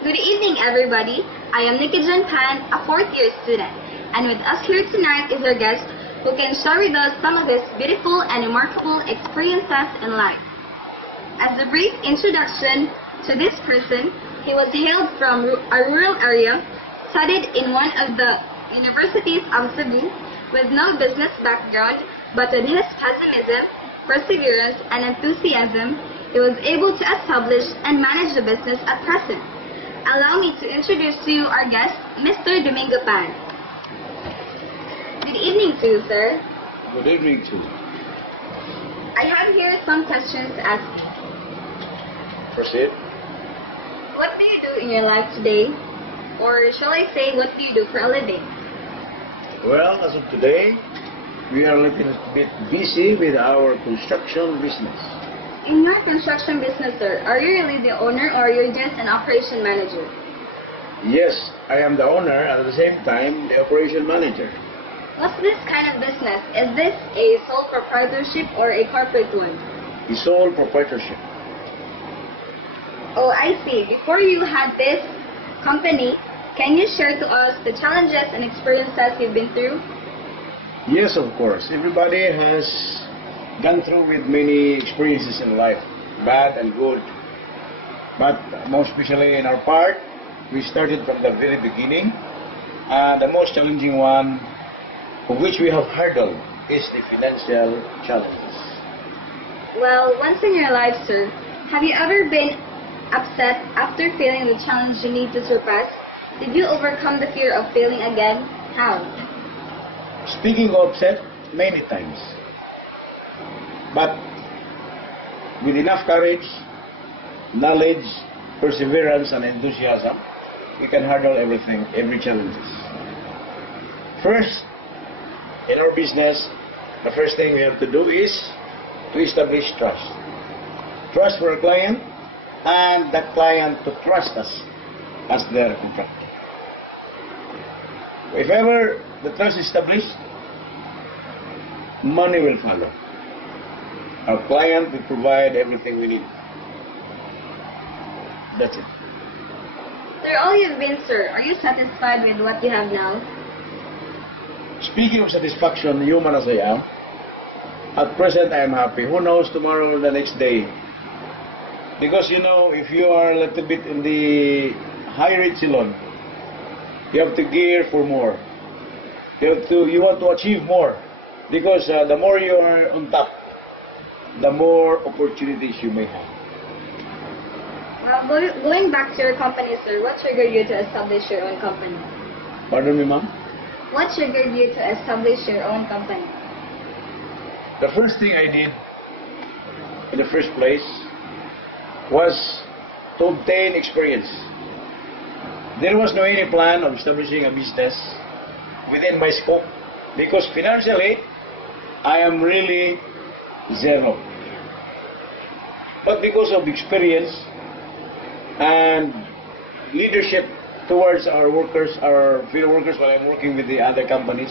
Good evening, everybody. I am Nikki Jen Pan, a fourth-year student, and with us here tonight is our guest who can share with us some of his beautiful and remarkable experiences in life. As a brief introduction to this person, he was hailed from a rural area, studied in one of the universities of Cebu, with no business background, but with his pessimism, perseverance, and enthusiasm, he was able to establish and manage the business at present. Allow me to introduce to you our guest, Mr. Domingo Pan. Good evening to you, sir. Good evening to you. I have here some questions to ask. Proceed. What do you do in your life today? Or shall I say, what do you do for a living? Well, as of today, we are a little bit busy with our construction business. In your construction business, sir, are you really the owner or you're just an operation manager? Yes, I am the owner and at the same time the operation manager. What's this kind of business? Is this a sole proprietorship or a corporate one? The sole proprietorship. Oh, I see. Before you had this company, can you share to us the challenges and experiences you've been through? Yes, of course. Everybody has gone through with many experiences in life, bad and good. But most especially in our part, we started from the very beginning. And the most challenging one, of which we have hurdled, is the financial challenges. Well, once in your life, sir, have you ever been upset after failing the challenge you need to surpass? Did you overcome the fear of failing again? How? Speaking of upset, many times. But with enough courage, knowledge, perseverance, and enthusiasm, we can handle everything, every challenges. First, in our business, the first thing we have to do is to establish trust. Trust for our client, and that client to trust us as their contractor. If ever the trust is established, money will follow. Our client will provide everything we need. That's it. Through all you've been, sir, are you satisfied with what you have now? Speaking of satisfaction, human as I am, at present I am happy. Who knows tomorrow or the next day? Because you know, if you are a little bit in the higher echelon, you have to gear for more. You want to achieve more. Because the more you are on top, the more opportunities you may have. Well, going back to your company, sir, what triggered you to establish your own company? Pardon me, ma'am? What triggered you to establish your own company? The first thing I did in the first place was to obtain experience. There was no any plan of establishing a business within my scope because financially I am really zero. But because of experience and leadership towards our workers, our field workers, while I'm working with the other companies,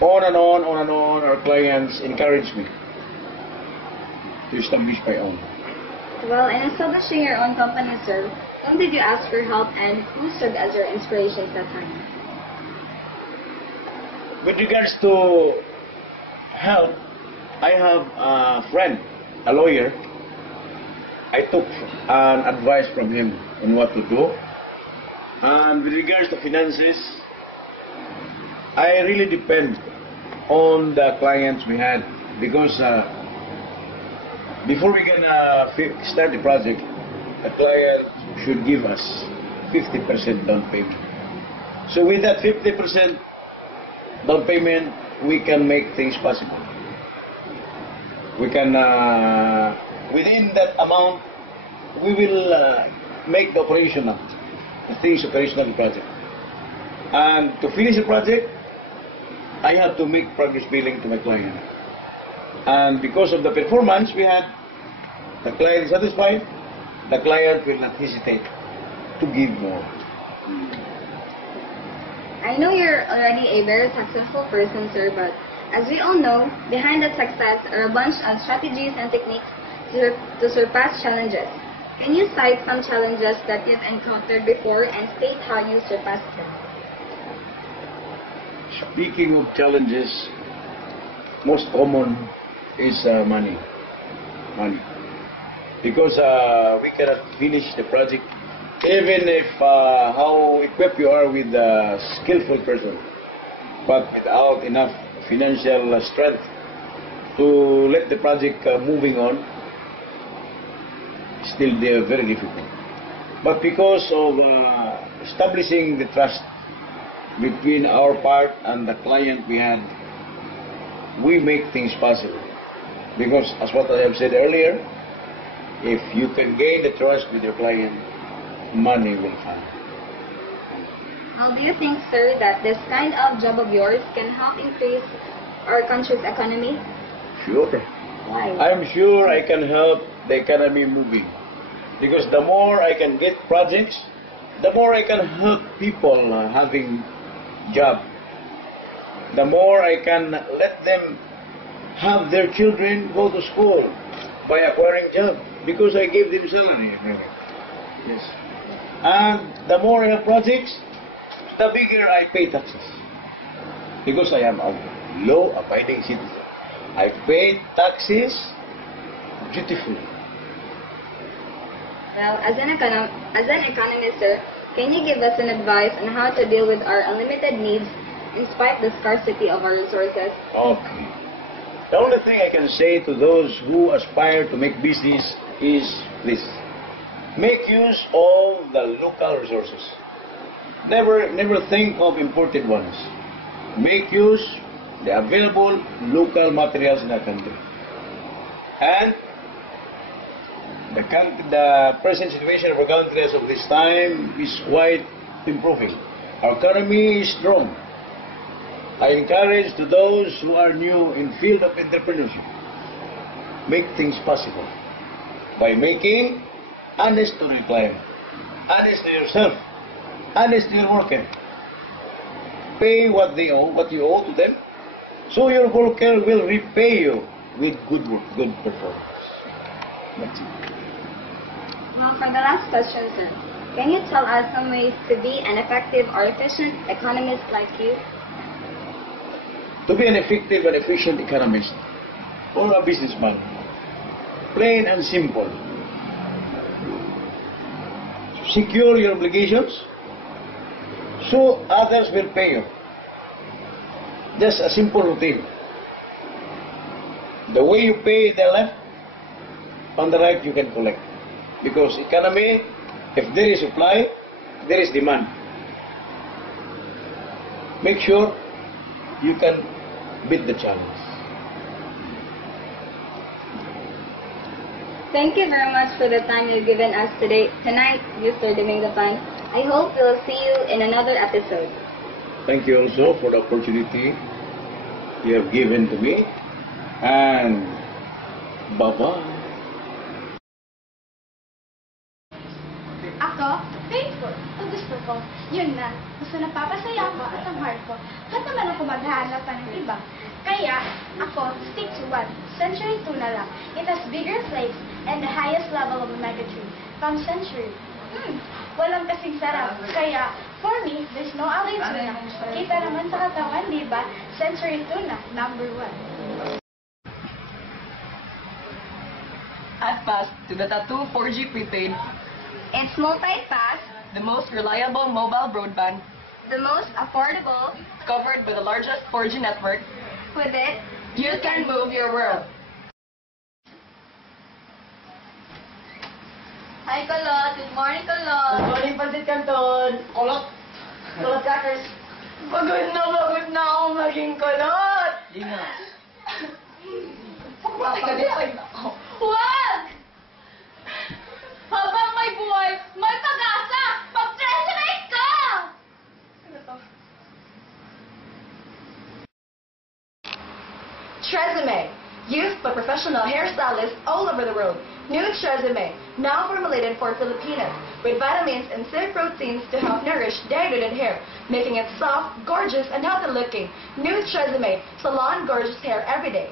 on and on, our clients encouraged me to establish my own. Well, in establishing your own company, sir, whom did you ask for help and who served as your inspiration at that time? With regards to help, I have a friend, a lawyer. I took an advice from him on what to do. And with regards to finances, I really depend on the clients we had because before we can start the project, the client should give us 50% down payment. So with that 50% down payment, we can make things possible. We can, within that amount, we will make the operational, the things operational the project. And to finish the project, I have to make progress billing to my client. And because of the performance we had, the client is satisfied, the client will not hesitate to give more. I know you're already a very successful person, sir, but as we all know, behind that success are a bunch of strategies and techniques to surpass challenges. Can you cite some challenges that you've encountered before and state how you surpassed them? Speaking of challenges, most common is money. Money. Because we cannot finish the project even if how equipped you are with a skillful person, but without enough financial strength to let the project moving on, still they are very difficult. But because of establishing the trust between our part and the client we had, we make things possible. Because as what I have said earlier, if you can gain the trust with your client, money will come. Well, do you think, sir, that this kind of job of yours can help increase our country's economy? Sure. Why? I'm sure I can help the economy moving. Because the more I can get projects, the more I can help people having job. The more I can let them have their children go to school by acquiring job. Because I give them salary. Yes. And the more I have projects, the bigger I pay taxes. Because I am a law-abiding citizen. I pay taxes dutifully. Well, as an economist, sir, can you give us an advice on how to deal with our unlimited needs in spite of the scarcity of our resources? Okay. The only thing I can say to those who aspire to make business is this. Make use of the local resources. Never think of imported ones. Make use the available local materials in our country. And the present situation of our country as of this time is quite improving. Our economy is strong. I encourage to those who are new in field of entrepreneurship, make things possible by making honest to your client, honest to yourself, honest to your worker. Pay what they owe, what you owe to them, so your worker will repay you with good work, good performance. That's it. Well, for the last question, sir, can you tell us some ways to be an effective or efficient economist like you? To be an effective and efficient economist or a businessman, plain and simple, secure your obligations so others will pay you. Just a simple routine. The way you pay the left, on the right you can collect. Because economy, if there is supply, there is demand. Make sure you can beat the challenge. Thank you very much for the time you've given us tonight, Mr. Jannina Pan. I hope we'll see you in another episode. Thank you also for the opportunity you have given to me. And bye-bye. Ako, faithful. Ang gusto ko, yun na. Gusto napapasaya ko at ang heart ko. Ba't naman ako maghahanap pa ng iba? Kaya, ako, stick to one. Century tuna lang. It has bigger flakes and the highest level of omega-3 from Century. Walang kasing sarap. Kaya, for me, there's no other tuna. Kita naman sa katawan, di ba? Century tuna, number 1. Add fast to the Tattoo 4G prepaid. It's multi-fast, The most reliable mobile broadband, the most affordable. covered by the largest 4G network. With it, You can move your world. Hi, Kulot. Good morning, Kulot. Morning, Pansit Canton. Kulot. Kulot crackers. Pagod na ako maging kulot. Di nga. Pagkakadipan ako. Huwag! Habang may buhay, may pag-asa! Mag-translate ka! Ano to? Tresemme, used by professional hairstylists all over the world. New Tresemme, now formulated for Filipinas, with vitamins and silk proteins to help nourish dehydrated hair, making it soft, gorgeous, and healthy looking. New Tresemme, salon gorgeous hair every day.